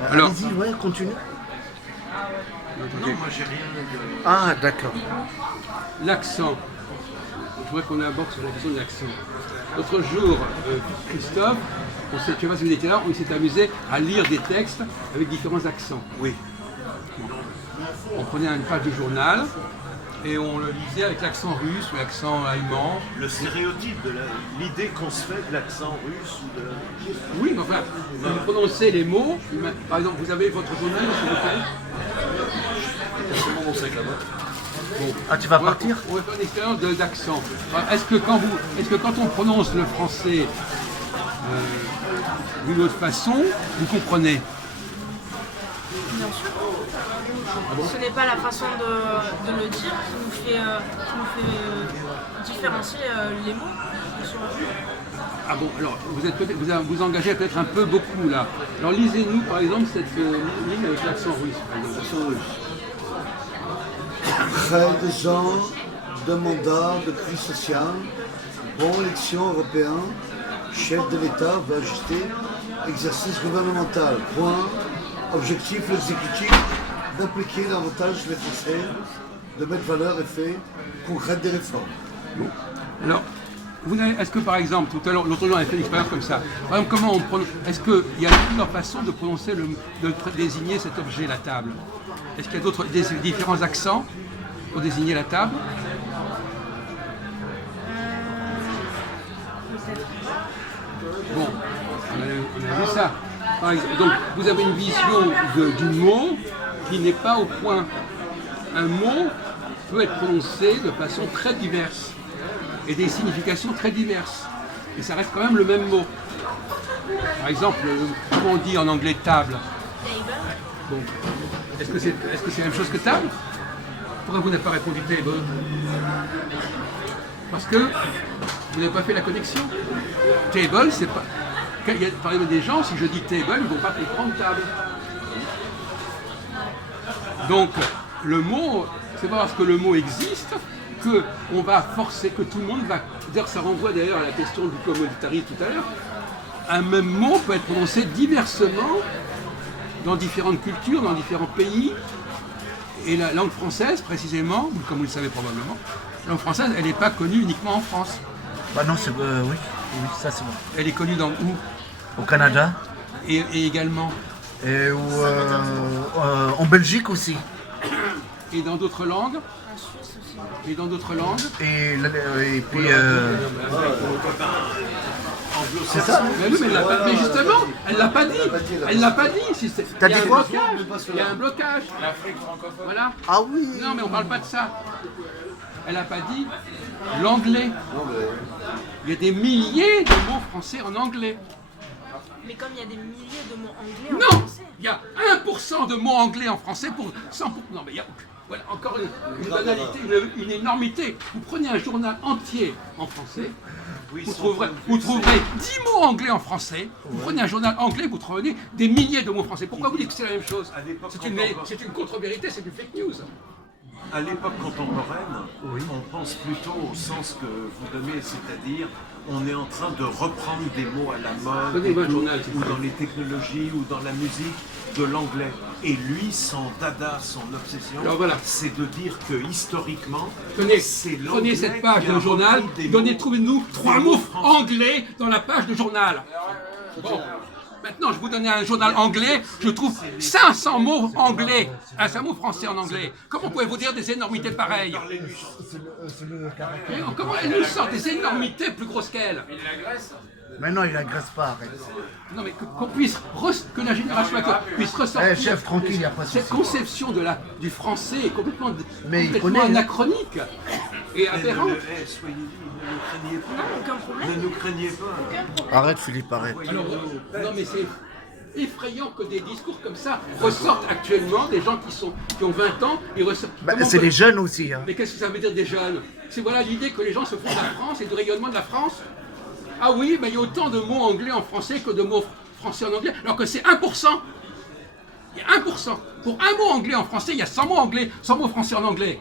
Alors, Allez-y, ouais, continue. Non, moi j'ai rien de... Ah, d'accord. l'accent. Je voudrais qu'on aborde sur la question de l'accent. L'autre jour, Christophe, je ne sais pas si vous étiez là, on s'est amusé à lire des textes avec différents accents. Oui. On prenait une page du journal et on le lisait avec l'accent russe ou l'accent allemand. Le stéréotype de l'idée qu'on se fait de l'accent russe ou de... Oui, mais enfin, vous prononcez les mots. Par exemple, vous avez votre journal, s'il vous plaît. C'est mon sac là-bas. Ah, tu vas partir? On va faire une expérience d'accent. Est-ce que quand on prononce le français d'une autre façon, vous comprenez? Bien sûr. Ce n'est pas la façon de le dire qui nous fait différencier les mots. Bien sûr. Ah bon, alors vous engagez peut-être un peu beaucoup là. Alors lisez-nous par exemple cette ligne avec l'accent russe. Par exemple. L'accent russe. Près des gens de mandat de crise sociale, bon élection européen, chef de l'État va ajuster exercice gouvernemental. Point. Objectif l'exécutif d'appliquer davantage les Français, de mettre valeur et fait concrète des réformes. Alors, est-ce que par exemple, tout à l'heure, l'autre jour on avait fait une expérience comme ça. Par exemple, comment on prononce? Est-ce qu'il y a plusieurs façons de prononcer, de désigner cet objet, la table? Est-ce qu'il y a des différents accents pour désigner la table? Bon, on a vu ça. Par exemple, donc, vous avez une vision du mot qui n'est pas au point. Un mot peut être prononcé de façon très diverse et des significations très diverses. Et ça reste quand même le même mot. Par exemple, comment on dit en anglais table? Bon. Est-ce que c'est la même chose que table? Pourquoi vous n'avez pas répondu table? Parce que vous n'avez pas fait la connexion. Table, c'est pas... Il y a par exemple des gens, si je dis table, ils ne vont pas comprendre table. Donc, le mot, c'est pas parce que le mot existe qu'on va forcer, que tout le monde va... D'ailleurs, ça renvoie d'ailleurs à la question du communautarisme tout à l'heure. Un même mot peut être prononcé diversement dans différentes cultures, dans différents pays. Et la langue française, précisément, comme vous le savez probablement, la langue française, elle n'est pas connue uniquement en France. Bah non, c'est... oui, ça c'est bon. Elle est connue dans où? Au Canada. Et également. Et en Belgique aussi. Et dans d'autres langues. Et dans d'autres langues. Et puis... c'est ça? Mais oui, mais, mais justement, elle l'a pas dit. Elle l'a pas dit. Si T'as dit quoi? Il y a un blocage. L'Afrique francophone. Voilà. Ah oui. Non, mais on parle pas de ça. Elle n'a pas dit l'anglais. Il y a des milliers de mots français en anglais. Mais comme il y a des milliers de mots anglais en Non, français. il y a 1% de mots anglais en français pour 100%. Non, mais il y a voilà, encore une banalité, une énormité. Vous prenez un journal entier en français, vous trouverez 10 mots anglais en français. Vous prenez un journal anglais, vous trouverez des milliers de mots français. Pourquoi vous dites que c'est la même chose? C'est une contre-vérité, c'est du fake news. À l'époque contemporaine, on pense plutôt au sens que vous donnez, c'est-à-dire on est en train de reprendre des mots à la mode, Donnez-moi un journal, ou dans les technologies, ou dans la musique, de l'anglais. Et lui, son dada, son obsession, Alors voilà. c'est de dire que historiquement, c'est l'anglais Prenez cette page qui a d'un journal, repris des mots- trouvez-nous 3 des mots français. anglais dans la page de journal. Bon. Maintenant, je vous donne un journal anglais, je trouve 500 mots anglais, 500 mots français en anglais. Comment pouvez-vous dire des énormités pareilles? Comment elle nous sort des énormités plus grosses qu'elle? Mais non, il agresse pas, arrête. Non, mais qu'on puisse, que la génération actuelle puisse ressortir. Eh, chef, tranquille, il n'y a pas de Cette souci. conception du français est complètement, Mais il complètement connaît, anachronique et Mais aberrante. soyez-y, ne nous craignez pas. Aucun problème. Ne nous craignez pas. Arrête, Philippe, arrête. Alors, non, mais c'est effrayant que des discours comme ça ressortent actuellement, des gens qui ont 20 ans, ils ressortent. Bah, Comment c'est peut- les jeunes aussi. Hein. Mais qu'est-ce que ça veut dire des jeunes? C'est voilà l'idée que les gens se font de la France et du rayonnement de la France. Ah oui, mais il y a autant de mots anglais en français que de mots français en anglais, alors que c'est 1%. Il y a 1%. Pour un mot anglais en français, il y a 100 mots anglais, 100 mots français en anglais.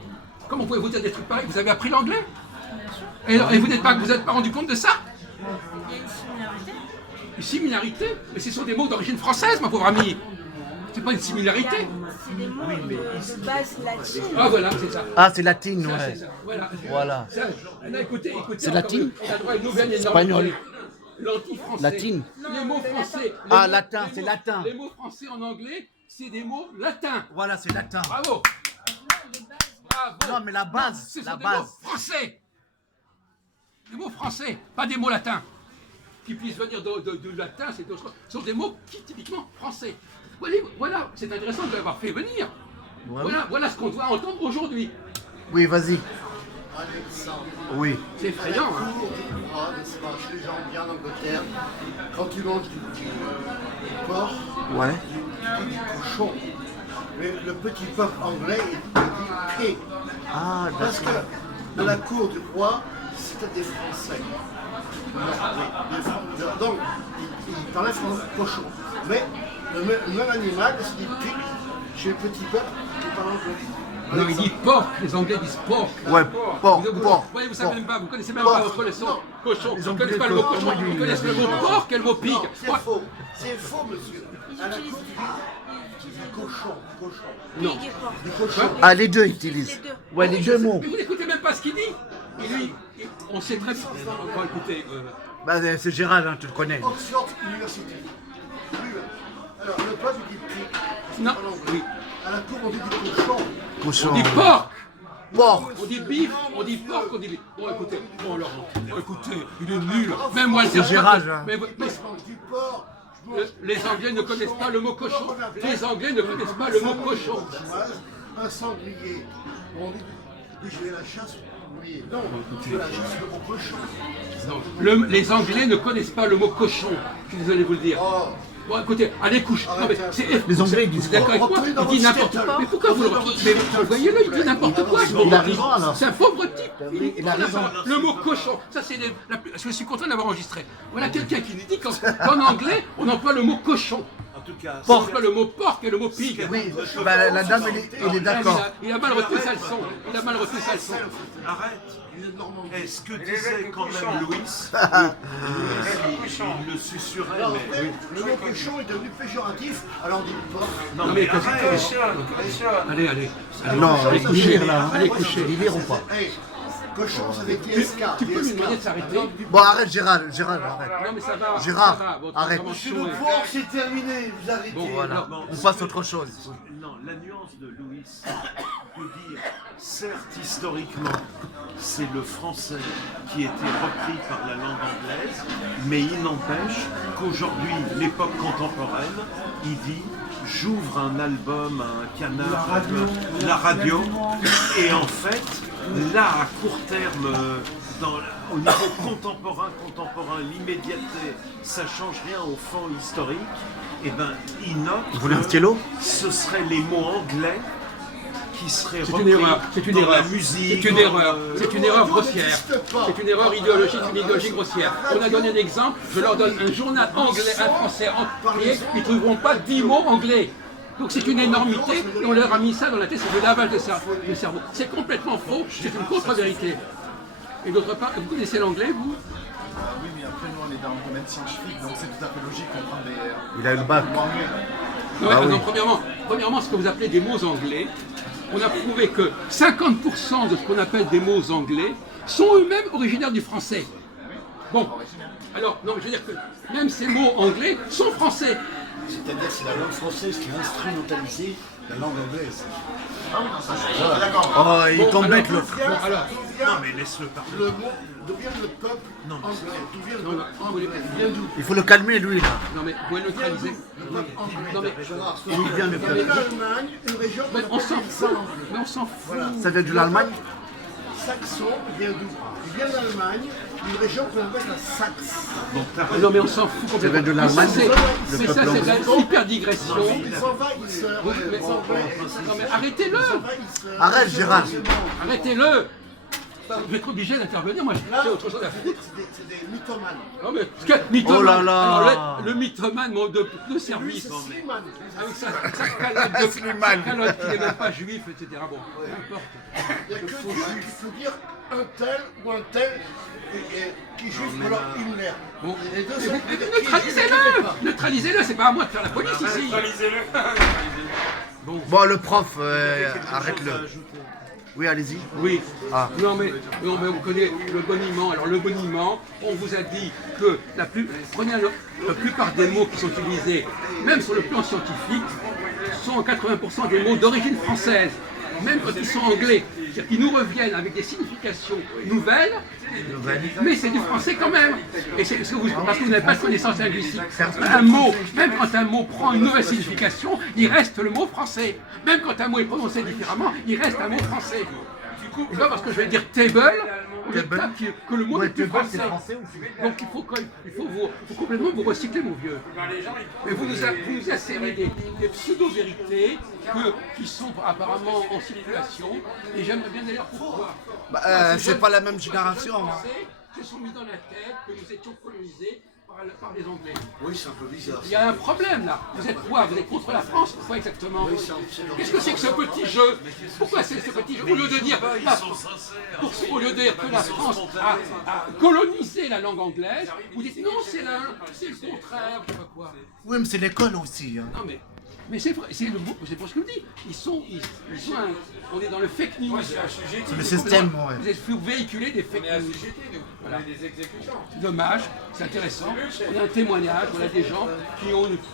Comment pouvez-vous dire des trucs pareils? Vous avez appris l'anglais? Et vous n'êtes pas rendu compte de ça? Il y a une similarité. Une similarité? Mais ce sont des mots d'origine française, ma pauvre amie. C'est pas une similarité. C'est des mots de base latine. Ah voilà, c'est ça. Ah, c'est latine, Ça, ouais. c'est ça. Voilà. Voilà. Ça, là, écoutez, C'est encore latine? on a droit à une nouvelle Espagnol. énormité. L'anti-français. Latine. Les mots français. Ah, mots- latin, les c'est mots- latin. Les mots français en anglais, c'est des mots latins. Voilà, c'est latin. Bravo. Bravo. Non, mais la base, Ce sont la des base. mots français. Des mots français, pas des mots latins. Qui puissent venir de latin, c'est d'autres choses. Ce sont des mots qui typiquement français. Voilà, c'est intéressant de l'avoir fait venir. Ouais. Voilà ce qu'on doit entendre aujourd'hui. Oui, vas-y. Oui. C'est effrayant. Hein. Cours du droit, n'est-ce pas, chez les gens bien en Angleterre, quand tu manges du porc, Ouais. tu dis du cochon. Mais le petit peuple anglais, il dit pig. Ah, Parce que d'accord. dans la cour du roi, c'était des Français. Donc, il parlait français, cochon. Mais le même animal, c'est des pigs chez le petit peuple qui parle anglais. Non, il dit porc, les Anglais disent porc. Ouais, porc, Vous porc. voyez, vous savez même pas, vous connaissez même Porc. pas votre leçon. Cochon, Les vous Anglais connaissez pas le mot connaissent cochon, pas vous connaissez le mot porc et le mot pig. Non, c'est faux. C'est faux, monsieur. À la cour, tu dis cochon, cochon. Non. Pig et porc. Des cochons. Ah, les deux utilisent. Les deux. Ouais, les deux mots. Mais vous n'écoutez même pas ce qu'il dit. Et lui, on sait très bien. Bon, écoutez, Bah, c'est Gérald, hein, tu le connais. Oxford University. Alors, le peuple dit pig. non, En anglais. oui. À la cour, on dit du cochon. Cochon. On dit porc, Porc. on dit bif, on dit porc, on dit bif. Bon, écoutez, bon alors, écoutez, il est nul. Même moi, C'est Gérald, hein. Je mange du porc. Je mange les Anglais ne connaissent pas le mot cochon. Les Anglais ne connaissent pas le mot cochon. un sanglier. On dit que je vais à la chasse au sanglier. Non, je vais à la chasse au cochon. Les Anglais ne connaissent pas le mot cochon. Je suis désolé de vous le dire. Oh, Bon, écoutez, allez, couche. Non, mais Les Anglais, ils disent vous êtes d'accord avec moi? Reprenez dans Il dit votre n'importe tête, quoi. alors. Mais pourquoi vous le Reprenez dans retenez? votre Mais voyez-le, il dit n'importe quoi. Il a raison, alors. C'est un pauvre type. Il a raison. Le mot cochon, ça c'est je suis content d'avoir enregistré. Voilà quelqu'un qui nous dit qu'en anglais, on emploie le mot cochon. En tout cas, On emploie le mot porc et le mot pig. Oui, bah, la dame, elle est d'accord. Il a mal retenu sa leçon. Il a mal retenu sa leçon. arrête. Est-ce que disait quand même Louis, il le susurrait, alors, mais... le mot cochon est devenu péjoratif, alors on dit porc. Non, Non, mais mais arrête. Allez. Non, Allez il coucher lire, là, hein. Allez coucher. Il lire ou pas? Hey, cochon, c'est avec TSK. Tu peux lui demander de s'arrêter? Bon, arrête, Gérald, arrête. Non mais ça va. Gérard, ça va, votre arrête. intervention Le est- porc, c'est terminé, vous arrêtez. Bon, Voilà, Non, on passe à autre chose. Non, la nuance de Louis peut dire, certes, historiquement, c'est le français qui était repris par la langue anglaise, mais il n'empêche qu'aujourd'hui, l'époque contemporaine, il dit j'ouvre un album, un canard, la radio, et en fait, là, à court terme, au niveau contemporain, l'immédiateté, ça change rien au fond historique, et ben, il note Vous voulez un que stylo? ce seraient les mots anglais qui seraient C'est repris une erreur, c'est une dans erreur, la musique. c'est une erreur, c'est une erreur radio grossière, n'existe pas. c'est une erreur idéologique, une idéologie grossière. On a donné un exemple, je leur donne un journal anglais, un français entier, ils ne trouveront pas 10 mots anglais. Donc c'est une énormité et on leur a mis ça dans la tête, c'est de lavage de cerveau. C'est complètement faux, c'est une contre-vérité. Et d'autre part, vous connaissez l'anglais, vous? Oui, mais après, nous, on est dans le domaine scientifique, donc c'est tout à fait logique qu'on prend des Il a eu le bac. mots anglais. Ouais, Ah oui. non, premièrement, ce que vous appelez des mots anglais, on a prouvé que 50% de ce qu'on appelle des mots anglais sont eux-mêmes originaires du français. Bon, alors, non, je veux dire que même ces mots anglais sont français. C'est-à-dire que c'est la langue française qui a instrumentalisé la langue anglaise. Oh, il Bon, t'embête alors, l'autre. bon, alors, Non, mais laisse-le parler. Le mot, d'où vient le peuple anglais? D'où vient le non, peuple non, anglais? Il vient d'où? Il faut le calmer, lui, là. non, mais vous pouvez neutraliser. Le peuple anglais. Non, mais, Il vient de Il vient d'Allemagne, une région qu'on mais on appelle s'en les fout. Angles. Mais on s'en fout. Ça vient de l'Allemagne? Saxon, il vient d'où? Il vient d'Allemagne, une région qu'on appelle la Saxe. Non, mais on s'en fout complètement. vient de l'Allemagne, Mais ça, le c'est- mais ça, peuple c'est de la hyper digression. Les envahisseurs. Oui, mais- non, mais arrêtez-le. envahisseurs. Arrête, Gérard. Arrêtez-le. Je vais être obligé d'intervenir, moi j'ai autre chose à foutre. C'est des mythomanes. Non mais, parce que mythomane, Oh là là. alors, le mythomane de Lui, service, c'est Slimane. avec sa calotte qui n'est même pas juif, etc. Bon, peu importe. Il n'y a que Dieu qui peut dire un tel ou un tel qui est juif ou alors Himmler. Bon. Les deux sont Neutralisez-le. Neutralisez-le, c'est pas à moi de faire la police ici. Bon, le prof, Quelque chose à arrête-le. ajouter. Oui, allez-y. Oui. Ah. Non mais on connaît le boniment. Alors le boniment, on vous a dit que prenez la plupart des mots qui sont utilisés, même sur le plan scientifique, sont en 80% des mots d'origine française, même quand ils sont anglais. C'est-à-dire qu'ils nous reviennent avec des significations nouvelles, mais c'est du français quand même. Et c'est parce que vous n'avez pas de connaissance linguistique. Un mot, même quand un mot prend une nouvelle signification, il reste le mot français. Même quand un mot est prononcé différemment, il reste un mot français. C'est pas parce que je vais dire table que le mot n'est plus français. Donc il faut complètement vous recycler, mon vieux. Mais vous nous assénez des pseudo-vérités qui sont apparemment en circulation. Et j'aimerais bien d'ailleurs pourquoi. C'est pas la même génération. Hein. Se sont mis dans la tête que nous étions colonisés par les Anglais. Oui, c'est un peu bizarre. Il y a un problème là. Vous êtes quoi? Vous êtes contre la France? Quoi exactement? Qu'est-ce que c'est que ce petit jeu? Pourquoi c'est ce petit jeu? Au lieu de dire que la France a colonisé la langue anglaise, vous dites non, c'est le contraire, je sais pas quoi. Oui, mais c'est l'école aussi. Hein. Non mais c'est vrai, c'est pour ce que je dis. On est dans le fake news. C'est le système, ouais. Vous véhiculez des fake news. Voilà. C'est dommage, c'est intéressant. On a un témoignage, on a des gens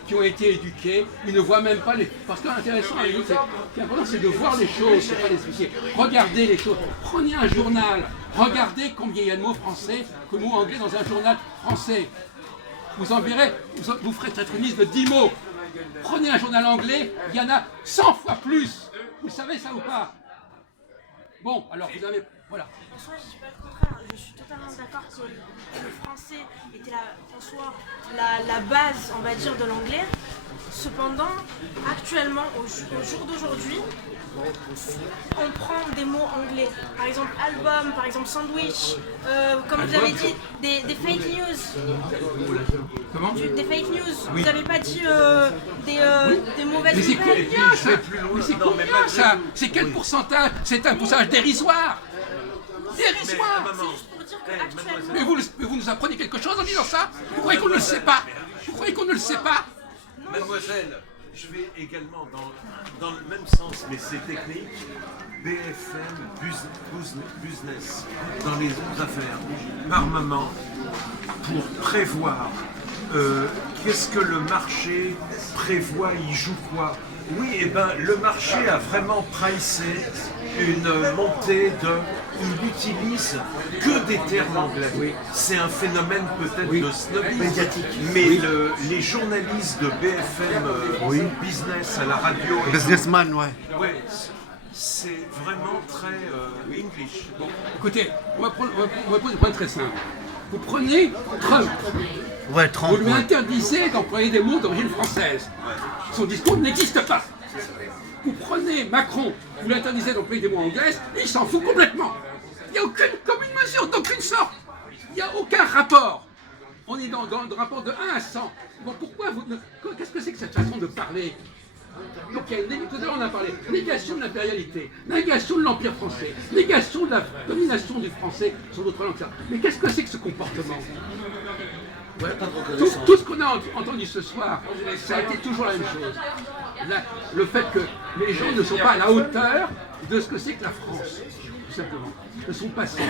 qui ont été éduqués, ils ne voient même pas les. Parce que l'intéressant, ce qui est important, c'est de voir les choses, c'est pas les expliquer. Regardez les choses. Prenez un journal, regardez combien il y a de mots français que mots anglais dans un journal français. Vous en verrez, vous ferez peut-être une liste de 10 mots. Prenez un journal anglais, il y en a 100 fois plus. Vous savez ça ou pas? Bon, alors vous avez. Voilà. En soi, je ne dis pas le contraire. Je suis totalement d'accord que le français était en soi la base, on va dire, de l'anglais. Cependant, actuellement, au jour d'aujourd'hui, on prend des mots anglais. Par exemple, album, par exemple, sandwich, comme vous avez dit, des fake news. Comment? Des fake news. Oui. Vous n'avez pas dit des mauvaises Mais c'est nouvelles. combien ça? Mais c'est combien ça? C'est quel pourcentage? C'est un pourcentage dérisoire. Dérisoire. C'est juste pour dire qu'actuellement, Mais vous nous apprenez quelque chose en disant ça? Vous croyez qu'on ne le sait pas? Vous croyez qu'on ne le sait pas? Mademoiselle, je vais également dans le même sens, mais c'est technique. BFM Business dans les affaires par moment pour prévoir qu'est-ce que le marché prévoit, il joue quoi. Oui, et ben le marché a vraiment pricé une montée il n'utilise que des termes anglais. Oui. C'est un phénomène peut-être de snobisme médiatique. Mais les journalistes de BFM Business à la radio... Businessman, ouais. Ouais, c'est vraiment très English. Bon, écoutez, on va poser un point très simple. Vous prenez Trump. Ouais, Trump. Vous lui interdisez d'employer des mots d'origine française. Son discours n'existe pas. Vous prenez Macron, vous lui interdisez d'employer des mots anglais, il s'en fout complètement. Il n'y a aucune commune mesure d'aucune sorte. Il n'y a aucun rapport. On est dans le rapport de 1 à 100. Bon, pourquoi qu'est-ce que c'est que cette façon de parler? Donc il y a tout à l'heure on a parlé négation de l'impérialité, négation de l'Empire français, négation de la domination du français sur d'autres langues. Mais qu'est-ce que c'est que ce comportement? Ouais. Tout ce qu'on a entendu ce soir, ça a été toujours la même chose. Le fait que les gens ne sont pas à la hauteur de ce que c'est que la France, tout simplement. Ils ne sont pas ça.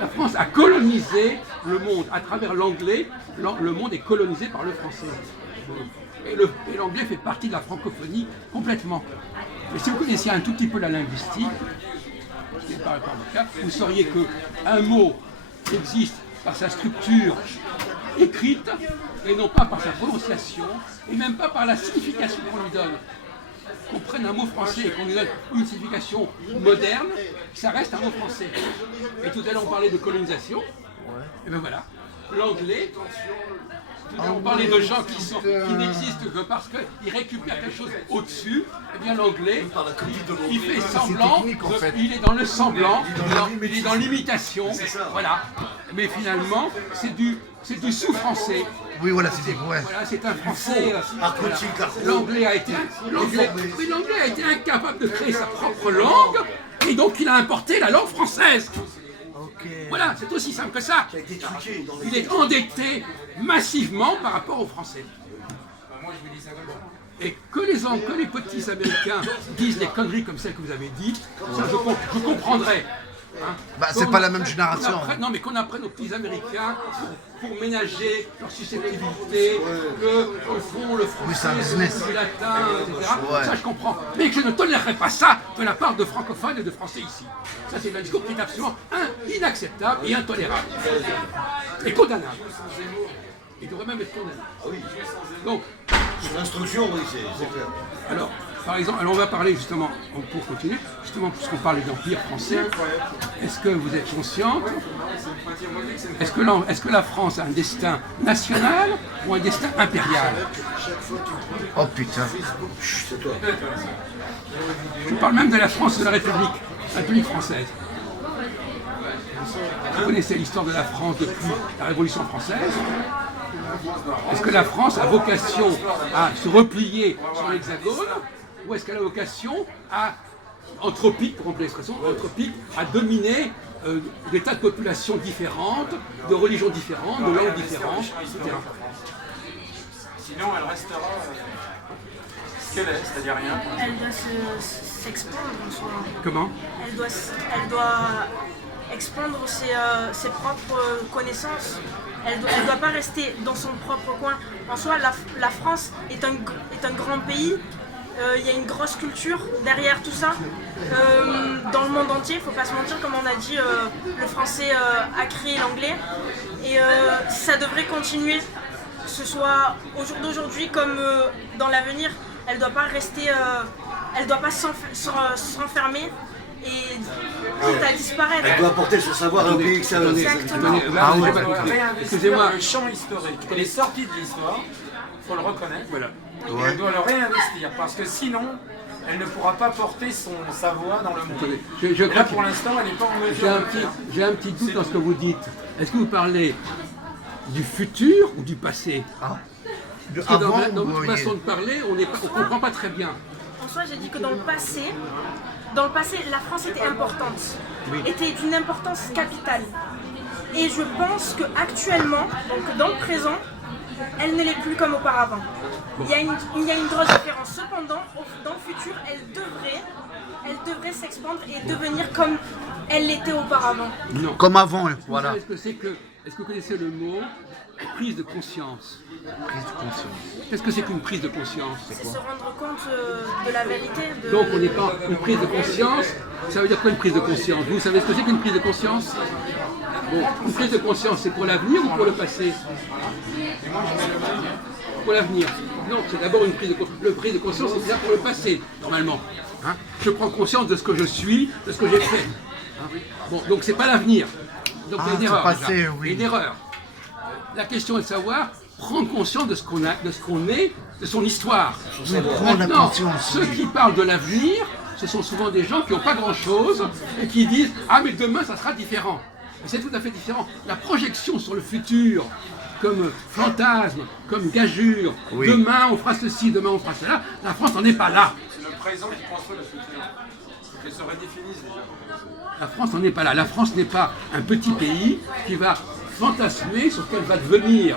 La France a colonisé le monde à travers l'anglais. Le monde est colonisé par le français. Et l'anglais fait partie de la francophonie complètement. Et si vous connaissiez un tout petit peu la linguistique, ce qui n'est pas le cas, vous sauriez qu'un mot existe par sa structure écrite et non pas par sa prononciation et même pas par la signification qu'on lui donne. Qu'on prenne un mot français et qu'on lui donne une signification moderne, ça reste un mot français. Et tout à l'heure on parlait de colonisation, et bien voilà, l'anglais. On parlait de gens qui n'existent que parce qu'ils récupèrent quelque chose au-dessus. Eh bien l'anglais, il fait semblant, il est dans le semblant, il est dans l'imitation. Voilà. Mais finalement, c'est du sous-français. Oui, voilà, c'est des ouais. Voilà, c'est un français. L'anglais a été incapable de créer sa propre langue, et donc il a importé la langue française. Voilà, c'est aussi simple que ça. Il est endetté massivement par rapport aux Français. Moi je vous dis ça comme ça. Et que les petits Américains disent des conneries comme celles que vous avez dites, ça je comprendrais. Hein. Bah, c'est pas la même génération. Non, mais qu'on apprenne aux petits Américains pour ménager leur susceptibilité, qu'au fond, le français, le latin, etc. Ouais. Ça, je comprends. Mais que je ne tolérerai pas ça de la part de francophones et de français ici. Ça, c'est un discours qui est absolument inacceptable et intolérable. Et condamnable. Il devrait même être condamné. Donc, L'instruction, oui, c'est clair. alors, par exemple, on va parler justement, pour continuer, justement puisqu'on parle de l'Empire français, est-ce que vous êtes consciente, est-ce que la France a un destin national ou un destin impérial? Oh putain. C'est toi. Je parle même de la France de la République française. Vous connaissez l'histoire de la France depuis la Révolution française. Est-ce que la France a vocation à se replier sur l'Hexagone ou est-ce qu'elle a vocation à, anthropique, pour employer l'expression, anthropique, à dominer des tas de populations différentes, de religions différentes, de langues différentes, etc. Sinon, elle restera ce qu'elle est, c'est-à-dire rien. Elle doit s'expandre en soi. Comment? Elle doit expandre ses propres connaissances. Elle doit pas rester dans son propre coin. En soi, la France est un grand pays. Il y a une grosse culture derrière tout ça. Dans le monde entier, il ne faut pas se mentir, comme on a dit, le français a créé l'anglais. Et ça devrait continuer, que ce soit au jour d'aujourd'hui comme dans l'avenir. Elle ne doit pas rester, elle ne doit pas s'enfermer et quitte à disparaître. Elle doit apporter son savoir à un pays extérieur. Exactement. Là, ouais. excusez-moi. Le champ historique. Elle est sortie de l'histoire, il faut le reconnaître. Voilà. Ouais. Elle doit le réinvestir parce que sinon, elle ne pourra pas porter sa voix dans le monde. Je Et crois là, que pour l'instant, elle n'est pas en mesure j'ai un de le faire. j'ai un petit doute dans ce que vous dites. Est-ce que vous parlez du futur ou du passé? Parce que Avant, dans vous notre voyez. façon de parler, on ne comprend pas très bien. En soi, j'ai dit que dans le passé, la France était importante, était d'une importance capitale. Et je pense qu'actuellement, donc dans le présent, elle ne l'est plus comme auparavant. Il y a une grosse différence. Cependant, dans le futur, elle devrait s'expandre et devenir comme elle l'était auparavant. Non. Comme avant, Vous voilà. savez est-ce que vous connaissez le mot prise de conscience? Prise de conscience. Qu'est-ce que c'est qu'une prise de conscience? C'est se rendre compte de la vérité. Donc on n'est pas une prise de conscience. Ça veut dire quoi une prise de conscience? Vous savez ce que c'est qu'une prise de conscience? Bon, une prise de conscience, c'est pour l'avenir ou pour le passé? Pour l'avenir. Non, c'est d'abord une prise de conscience. Le prise de conscience, c'est déjà pour le passé, normalement. Hein, je prends conscience de ce que je suis, de ce que j'ai fait. Hein. Bon, donc c'est pas l'avenir. Donc il y a une c'est erreur. passé, déjà. oui. Il y a une erreur. La question est de savoir prendre conscience de ce qu'on a, de ce qu'on est, de son histoire. Prendre la Maintenant, conscience. ceux qui parlent de l'avenir, ce sont souvent des gens qui n'ont pas grand-chose et qui disent « Ah, mais demain, ça sera différent ». Et c'est tout à fait différent. La projection sur le futur, comme fantasme, comme gageure, Oui. demain on fera ceci, demain on fera cela, la France n'en est pas là. C'est le présent qui construit le futur. Il faut qu'elle se redéfinisse déjà. La France n'en est pas là. La France n'est pas un petit pays qui va fantasmer sur ce qu'elle va devenir.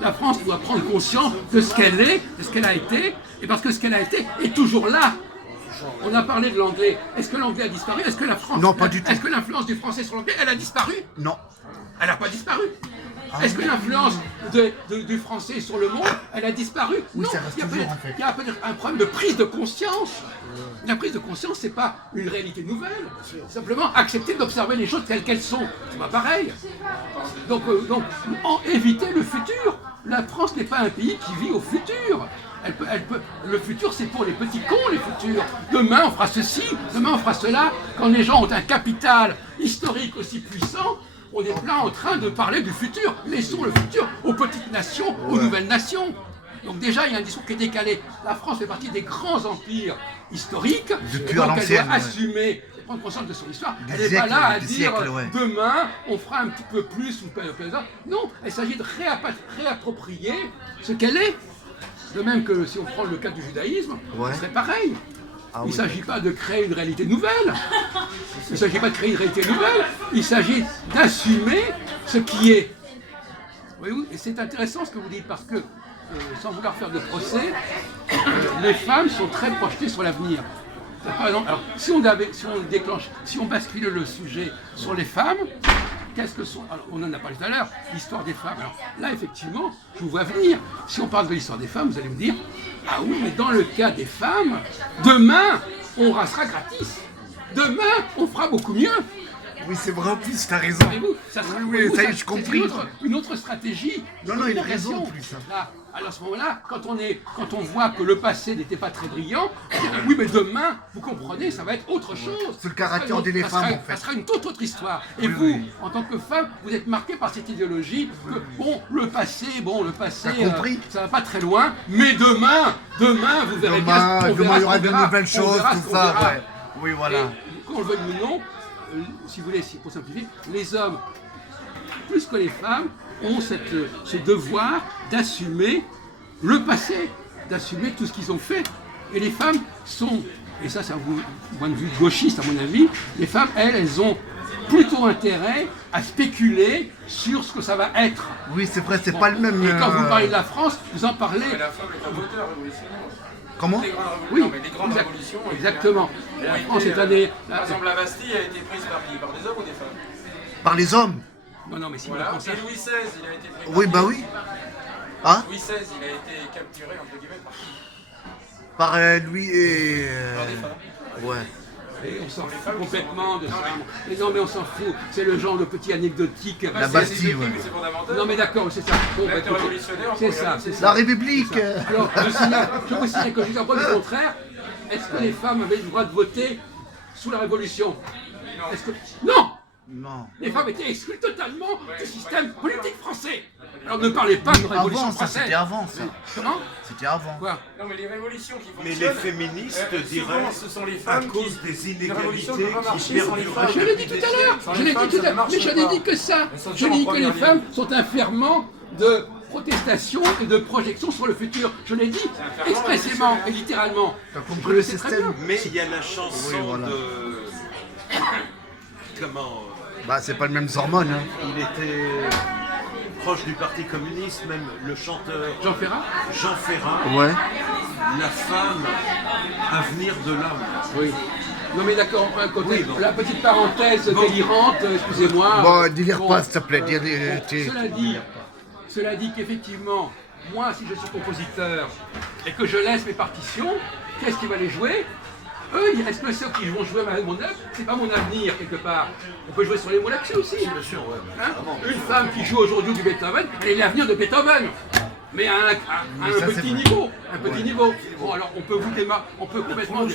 La France doit prendre conscience de ce qu'elle est, de ce qu'elle a été, et parce que ce qu'elle a été est toujours là. On a parlé de l'anglais. Est-ce que l'anglais a disparu? Est-ce que la France, Non, pas du tout. Est-ce que l'influence du français sur l'anglais, elle a disparu? Non. Elle n'a pas disparu. Est-ce que l'influence du français sur le monde, elle a disparu? Oui, Non, ça reste il y a toujours, peut-être- en fait. il y a peut-être un problème de prise de conscience. La prise de conscience, c'est pas une réalité nouvelle. C'est simplement accepter d'observer les choses telles qu'elles sont. C'est pas pareil. Donc éviter le futur. La France n'est pas un pays qui vit au futur. Le futur, c'est pour les petits cons, les futurs. Demain, on fera ceci, demain, on fera cela. Quand les gens ont un capital historique aussi puissant, on est plein en train de parler du futur. Laissons le futur aux petites nations, aux nouvelles nations. Donc déjà, il y a un discours qui est décalé. La France fait partie des grands empires historiques. Depuis Donc à elle l'ancienne, doit ouais. assumer, prendre conscience de son histoire. Des Elle n'est pas siècles, là à des dire siècles, ouais. demain, on fera un petit peu plus ou pas. Non, il s'agit de réapproprier ce qu'elle est. De même que si on prend le cas du judaïsme, Ouais. c'est pareil. Ah Il ne oui. s'agit pas de créer une réalité nouvelle. Il ne s'agit pas de créer une réalité nouvelle. Il s'agit d'assumer ce qui est. Oui, et c'est intéressant ce que vous dites parce que sans vouloir faire de procès, les femmes sont très projetées sur l'avenir. Par exemple, alors, si on bascule le sujet sur les femmes, qu'est-ce que sont... Alors, on en a parlé tout à l'heure, l'histoire des femmes. Alors là, effectivement, je vous vois venir. Si on parle de l'histoire des femmes, vous allez me dire, ah oui, mais dans le cas des femmes, demain, on rassera gratis. Demain, on fera beaucoup mieux. Oui, c'est vrai en plus, t'as raison. Savez-vous, ça sera Oui, pour vous, ça y est, je compris. une autre stratégie. Non, non, il a communication. raison en plus. Hein. Là, alors à ce moment-là, quand on voit que le passé n'était pas très brillant, on dit, oui, mais demain, vous comprenez, ça va être autre chose. C'est le caractère des femmes, en fait. Ça sera une toute autre histoire. Et Oui, vous, oui. en tant que femme, vous êtes marqué par cette idéologie que, bon, le passé, T'as compris ça va pas très loin, mais demain, vous verrez bien. Demain, on verra il y aura ce qu'on de verra, nouvelles on choses, verra ce tout qu'on ça, verra. ouais. Oui, voilà. Et, qu'on le veuille ou non, si vous voulez, pour simplifier, les hommes, plus que les femmes, ont ce devoir d'assumer le passé, d'assumer tout ce qu'ils ont fait. Et les femmes sont, et ça c'est un point de vue gauchiste à mon avis, les femmes, elles ont plutôt intérêt à spéculer sur ce que ça va être. Oui, c'est vrai, c'est pas le même. Et quand vous parlez de la France, vous en parlez... Mais la femme est un moteur révolutionnaire. Comment? Les grandes Oui, non, mais les grandes révolutions. exactement. ont La été, France est allée... Par exemple, la Bastille a été prise par qui? Par des hommes ou des femmes? Par les hommes? Non, mais si Voilà. vous pensez... Et Louis XVI, il a été pris par Oui, qui? bah oui. Hein? Louis XVI, il a été capturé, entre guillemets, par qui? Par Louis et. Par des femmes. Ouais. Et on s'en fout complètement de ça. Mais non, mais on s'en fout. C'est le genre de petit anecdotique. La C'est Bastille, anecdotique, ouais. mais c'est fondamental. Non, mais d'accord, c'est ça. Bon, bah, L'acte écoutez, révolutionnaire, c'est faut ça, regarder. c'est ça. La République. Alors, je vous signale que jusqu'à preuve du contraire, est-ce que les femmes avaient le droit de voter sous la Révolution? Est-ce que... Non! Non. Les femmes étaient exclues totalement du système politique français. Alors ne parlez pas de Révolution Avant, ça, française. c'était avant, ça. Non? C'était avant. Quoi? Non, mais les révolutions qui Mais fonctionnent. les féministes souvent, diraient, ce sont les à femmes cause qui. des Les révolutions inégalités ne peuvent pas qui marcher sans les perdurent. femmes. Je l'ai dit tout à l'heure. Sans Je les l'ai dit femmes, tout ça à ne l'heure. marche Mais je n'ai pas. dit que ça. Elles sont Je toujours dis en que les première femmes ligne. sont un ferment de protestation et de projection sur le futur. Je l'ai dit un ferment expressément et littéralement. T'as compris Je le le sais très système? bien. Mais il y a la chanson Oui, voilà. de. Comment. Bah, c'est pas les mêmes hormones. Hein. Il était proche du Parti communiste, même le chanteur Jean Ferrat? Jean Ferrat, Ouais. la femme, avenir de l'homme. Oui. Non mais d'accord, on prend un côté. Oui, bon. La petite parenthèse délirante, excusez-moi. Bon, délire Bon, pas, s'il te plaît. Cela dit qu'effectivement, moi, si je suis compositeur et que je laisse mes partitions, qu'est-ce qui va les jouer? Eux, est-ce que ceux qui vont jouer mon œuvre, c'est pas mon avenir quelque part? On peut jouer sur les mots là-dessus aussi. Bien sûr, ouais. Hein, une femme qui joue aujourd'hui du Beethoven, elle est l'avenir de Beethoven. Mais à un ça, c'est petit vrai. niveau, un petit niveau. Bon, alors on peut vous on peut complètement.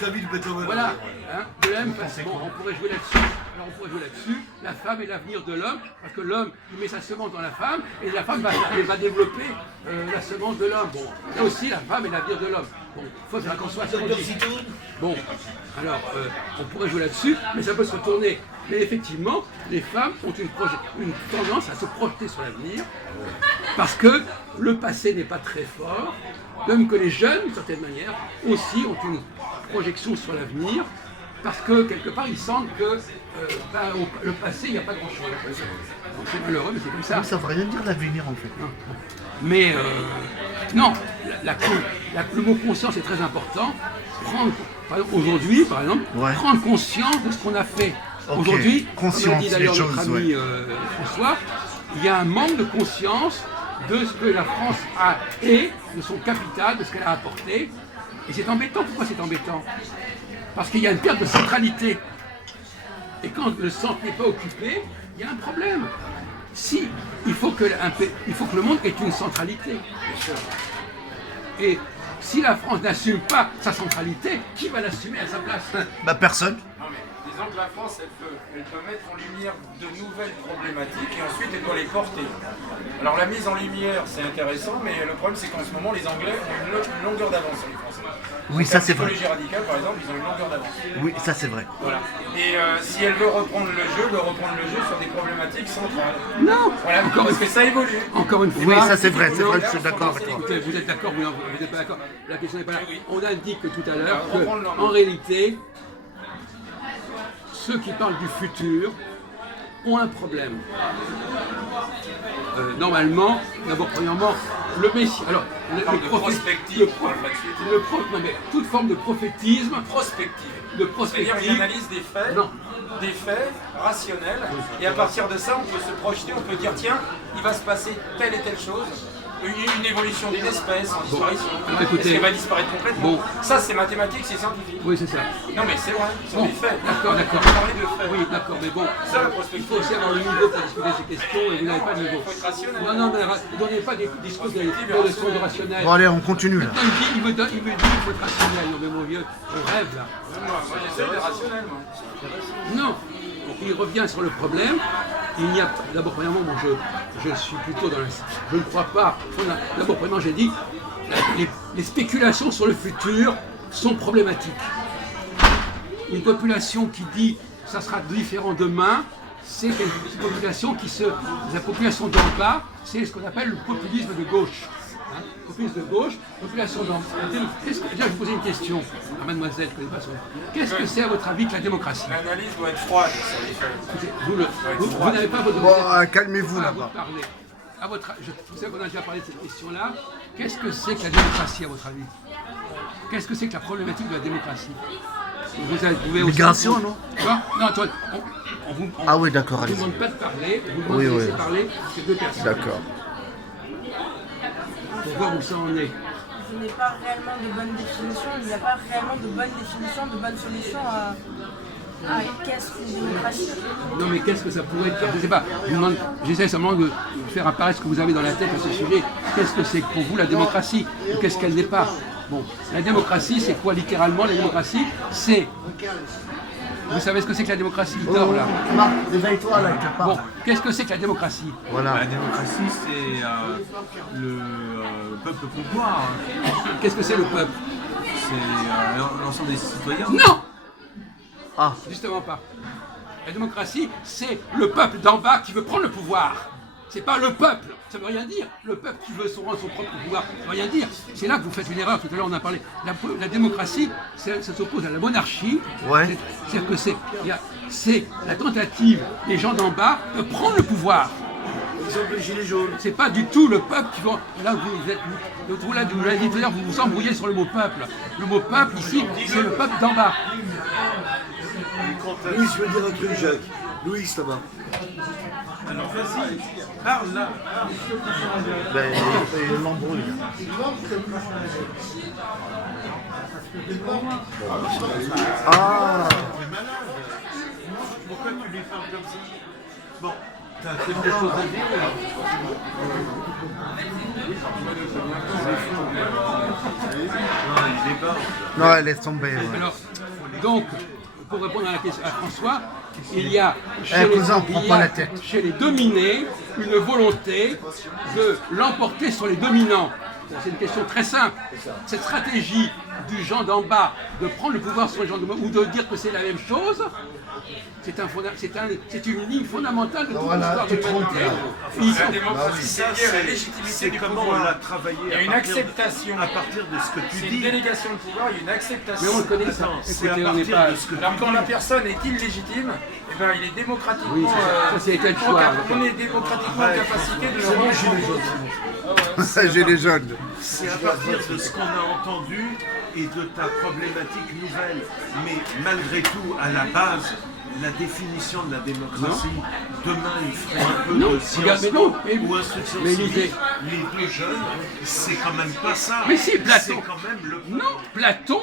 Voilà, hein, de la même façon, on pourrait jouer là-dessus. Alors on pourrait jouer là-dessus. La femme est l'avenir de l'homme, parce que l'homme il met sa semence dans la femme, et la femme va développer la semence de l'homme. Bon, là aussi la femme est l'avenir de l'homme. Bon, faut faire qu'on soit bon, alors on pourrait jouer là-dessus, mais ça peut se retourner. Mais effectivement, les femmes ont une tendance à se projeter sur l'avenir, parce que le passé n'est pas très fort, même que les jeunes, d'une certaine manière, aussi ont une projection sur l'avenir, parce que quelque part ils sentent que le passé, il n'y a pas grand-chose. Donc, c'est malheureux, mais c'est comme ça. Ça veut rien dire l'avenir en fait. Mais non, le mot conscience est très important. Par exemple, aujourd'hui, par exemple, Ouais. prendre conscience de ce qu'on a fait. Ok, Aujourd'hui, comme conscience l'a dit d'ailleurs des notre choses, ami François, il y a un manque de conscience de ce que la France a et de son capital, de ce qu'elle a apporté. Et c'est embêtant. Pourquoi c'est embêtant? Parce qu'il y a une perte de centralité. Et quand le centre n'est pas occupé, il y a un problème. Si, il faut que le monde ait une centralité. Et si la France n'assume pas sa centralité, qui va l'assumer à sa place? Bah, personne. Non, mais disons que la France, elle peut mettre en lumière de nouvelles problématiques et ensuite elle doit les porter. Alors la mise en lumière, c'est intéressant, mais le problème, c'est qu'en ce moment, les Anglais ont une longueur d'avance sur les Français. Oui, ça c'est La vrai. psychologie radicale, par exemple, ils ont une longueur d'avance. Oui, ça c'est vrai. Voilà. Et si elle veut reprendre le jeu sur des problématiques centrales. Non. Voilà, parce que ça évolue. Encore une fois. Oui, ça c'est vrai, Non, je suis d'accord avec toi. Écoutez, vous êtes d'accord, vous n'êtes pas d'accord. La question n'est pas là. On indique tout à l'heure Alors, reprendre leur qu'en réalité, ceux qui parlent du futur ont un problème. Normalement, d'abord, premièrement, le Messie. Alors, parle de prospective, non, mais toute forme de prophétisme, prospective. de C'est-à-dire prospective. une analyse des faits rationnels, et à partir de ça, on peut se projeter, on peut dire tiens, il va se passer telle et telle chose, une évolution d'une espèce en disparition. écoutez, Est-ce qu'elle va disparaître complètement? bon. Ça, c'est mathématique, c'est scientifique. Oui, c'est ça. Non, mais c'est vrai, ce sont Bon, des faits. d'accord. On peut parler de faits. Oui, d'accord, mais bon, Ça, la il prospective. faut aussi avoir le niveau pour discuter ces questions et vous n'avez pas le niveau. Il faut être rationnel. Non, mais ne donnez pas des discours de leçons de rationnel. Bon, allez, on continue là. Maintenant, il me dit qu'il faut être rationnel. Non, mais mon vieux, je rêve là. Moi, j'essaie d'être rationnel, moi. Non, il revient sur le problème. Il n'y a pas. D'abord, premièrement, moi, je suis plutôt dans la. Je ne crois pas. D'abord, premièrement, j'ai dit les spéculations sur le futur sont problématiques. Une population qui dit ça sera différent demain, c'est une population la population d'en bas, c'est ce qu'on appelle le populisme de gauche. Hein, populisme de gauche, population d'en bas. Déjà, je vais vous poser une question à mademoiselle, je ne connais pas son nom. Qu'est-ce que c'est à votre avis que la démocratie? L'analyse doit être froide sur les faits. Écoutez, vous n'avez pas votre Bon, calmez-vous à là-bas. vous parler. Vous savez qu'on a déjà parlé de cette question-là. Qu'est-ce que c'est que la démocratie à votre avis? Qu'est-ce que c'est que la problématique de la démocratie? Vous pouvez Migration, non? Non, toi, Ah oui, d'accord, on ne allez-y. vous demande pas de parler, on vous demande Oui, de oui. laisser parler ces deux personnes. D'accord. Pour voir où ça en est. Je n'ai pas réellement de bonne définition, il n'y a pas réellement de bonne définition, de bonne solution à qu'est-ce qu'une démocratie. Non, mais qu'est-ce que ça pourrait être? Je ne sais pas. J'essaie seulement de faire apparaître ce que vous avez dans la tête à ce sujet. Qu'est-ce que c'est pour vous la démocratie? Ou qu'est-ce qu'elle n'est pas? Bon, la démocratie, c'est quoi littéralement? La démocratie, c'est... Vous savez ce que c'est que la démocratie? Il dort là. Marc, réveille-toi là, il te parle. Bon, qu'est-ce que c'est que la démocratie? Voilà. La démocratie, c'est le peuple au pouvoir. Qu'est-ce que c'est le peuple? C'est l'ensemble des citoyens. Non! Ah, Justement pas. La démocratie, c'est le peuple d'en bas qui veut prendre le pouvoir. C'est pas le peuple, ça veut rien dire. Le peuple qui veut rendre son propre pouvoir, ça veut rien dire. C'est là que vous faites une erreur, tout à l'heure on a parlé. La démocratie, ça s'oppose à la monarchie. Ouais. C'est-à-dire que c'est la tentative des gens d'en bas de prendre le pouvoir. Exemple, les gilets jaunes. C'est pas du tout le peuple qui va. Là, vous l'avez dit tout à l'heure, vous vous embrouillez sur le mot peuple. Le mot peuple, ici, c'est le peuple d'en bas. Louis, je veux dire un truc, Jacques. Louis, là-bas. Alors vas-y, parle là. ben, il l'embrouille. Ah, Pourquoi tu lui parles comme ça? Bon, t'as quelque chose à dire? Non, il débat. non, elle laisse tomber. Ouais. Alors, donc, pour répondre à la question à François, il y a cousin, prends pas la tête. chez les dominés une volonté de l'emporter sur les dominants. C'est une question très simple. Cette stratégie du gens d'en bas de prendre le pouvoir sur les gens de ou de dire que c'est la même chose, c'est une ligne fondamentale de toute Voilà, l'histoire de tu te trompes, l'humanité. là. Ils La sont- démocratie, Ça, c'est lié à la c'est légitimité du comment on pouvoir. l'a travaillé. Il y a une acceptation. À partir de ce que tu C'est une dis. délégation de pouvoir, il y a une acceptation. Mais on le connaît ça. Attends, c'est à Écoutez, on n'est partir pas. de ce que Alors tu quand dis. la personne est illégitime, eh ben, il est démocratiquement, Oui, ça, c'est tel choix. on est démocratiquement en capacité de le rendre. Ça, j'ai les jeunes. C'est à partir de ce qu'on a entendu et de ta problématique nouvelle. Mais malgré tout, à la base, la définition de la démocratie, demain il ferait un peu Non, de regarde, sciences mais non, po mais- ou instruction mais civique. lisez. Les deux jeunes, c'est quand même pas ça. Mais si, Platon. C'est quand même le... Non, Platon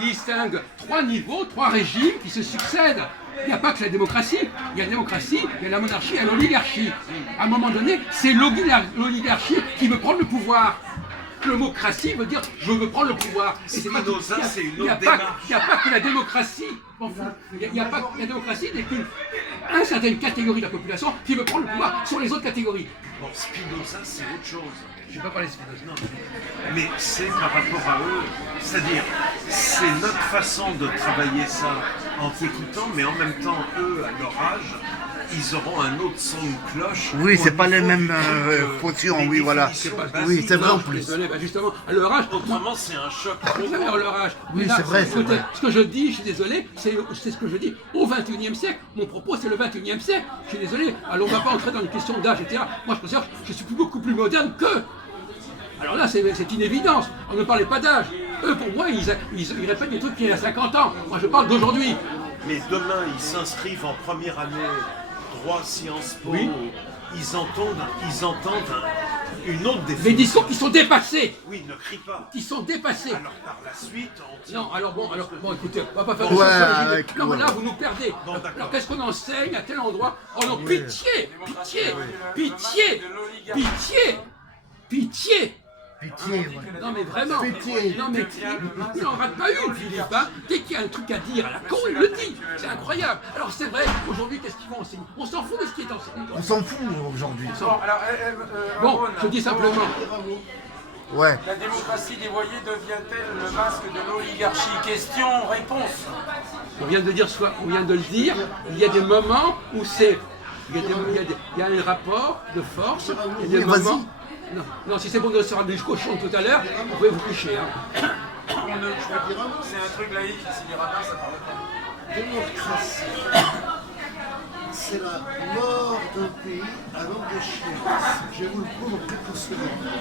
distingue trois niveaux, trois régimes qui se succèdent. Il n'y a pas que la démocratie. Il y a la démocratie, il y a la monarchie, il y a l'oligarchie. À un moment donné, c'est l'oligarchie qui veut prendre le pouvoir. Le mot cratie veut dire je veux prendre le pouvoir. Et c'est pas tout. Spinoza, c'est une Il n'y a, autre pas- démarche. il y a pas que la démocratie. Il n'y a pas que la démocratie n'est qu'une certaine catégorie de la population qui veut prendre le pouvoir sur les autres catégories. Bon, Spinoza, c'est autre chose. Je ne vais pas parler de Spinoza. Non, mais c'est par rapport à eux. C'est-à-dire, c'est notre façon de travailler ça en t'écoutant, mais en même temps, eux, à leur âge, ils auront un autre son de cloche. Oui, au c'est pas les niveau mêmes de- fonctions, les oui, voilà. définitions Oui, basiques. c'est vrai en Je suis plus. désolé, bah justement, à leur âge, Autrement, c'est un choc. vous savez, à leur âge. Oui, Là, c'est vrai, c'est écoutez, vrai. ce que je dis, je suis désolé, c'est ce que je dis au XXIe siècle. Mon propos, c'est le XXIe siècle. Je suis désolé. Alors, on ne va pas entrer dans les questions d'âge, etc. Moi, je considère que je suis beaucoup plus moderne qu'eux. Alors là, c'est une évidence. On ne parlait pas d'âge. Eux, pour moi, ils répètent des trucs qui y a 50 ans. Moi, je parle d'aujourd'hui. Mais demain, ils s'inscrivent en première année droit Sciences Po. Oui. Ils entendent une autre définition. Les discours qui sont dépassés. Oui, ne crie pas. Qui sont dépassés. Alors par la suite, on tient. Non, alors bon, écoutez, on va pas faire de Ouais, sociologie. avec- Non, mais ouais. là, vous nous perdez. Bon, d'accord. Alors, qu'est-ce qu'on enseigne à tel endroit? Oh non, pitié, pitié, pitié, pitié, pitié. Pitié, ouais. Non, mais vraiment. Pitié. Non, mais il n'en rate pas une, Philippe. Hein. Dès qu'il y a un truc à dire à la con, il le dit. C'est incroyable. Alors, c'est vrai, aujourd'hui, qu'est-ce qu'ils vont enseigner? On s'en fout de ce qui est enseigné. On s'en fout aujourd'hui. Bon, alors, Bon, Aaron, je dis simplement. Ouais. La démocratie dévoyée devient-elle le masque de l'oligarchie? Question, réponse. On vient de le dire, il y a des moments où c'est. Il y a un rapport de force. Il y a des Oui, vas-y. moments. Non, si c'est bon de se rendre du cochon tout à l'heure, vous pouvez vous coucher. Hein. C'est un truc laïque, ici les rabbins, ça parle pas. Démocratie, c'est la mort d'un pays à l'embaucher. Je vous le prouve en quelques secondes.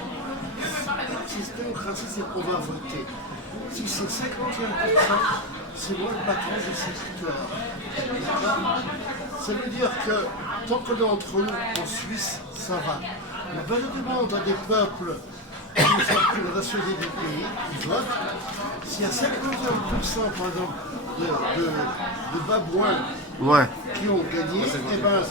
Si démocratie, c'est qu'on va voter. Si c'est 51%, c'est moi le patron de cette histoire. Ça veut dire que tant qu'on est entre nous en Suisse, ça va. Mais ben, je demande à des peuples qui ne sont plus la nationalité du pays, qui votent, s'il y a 51% par exemple de babouins Ouais. qui ont gagné, et ben,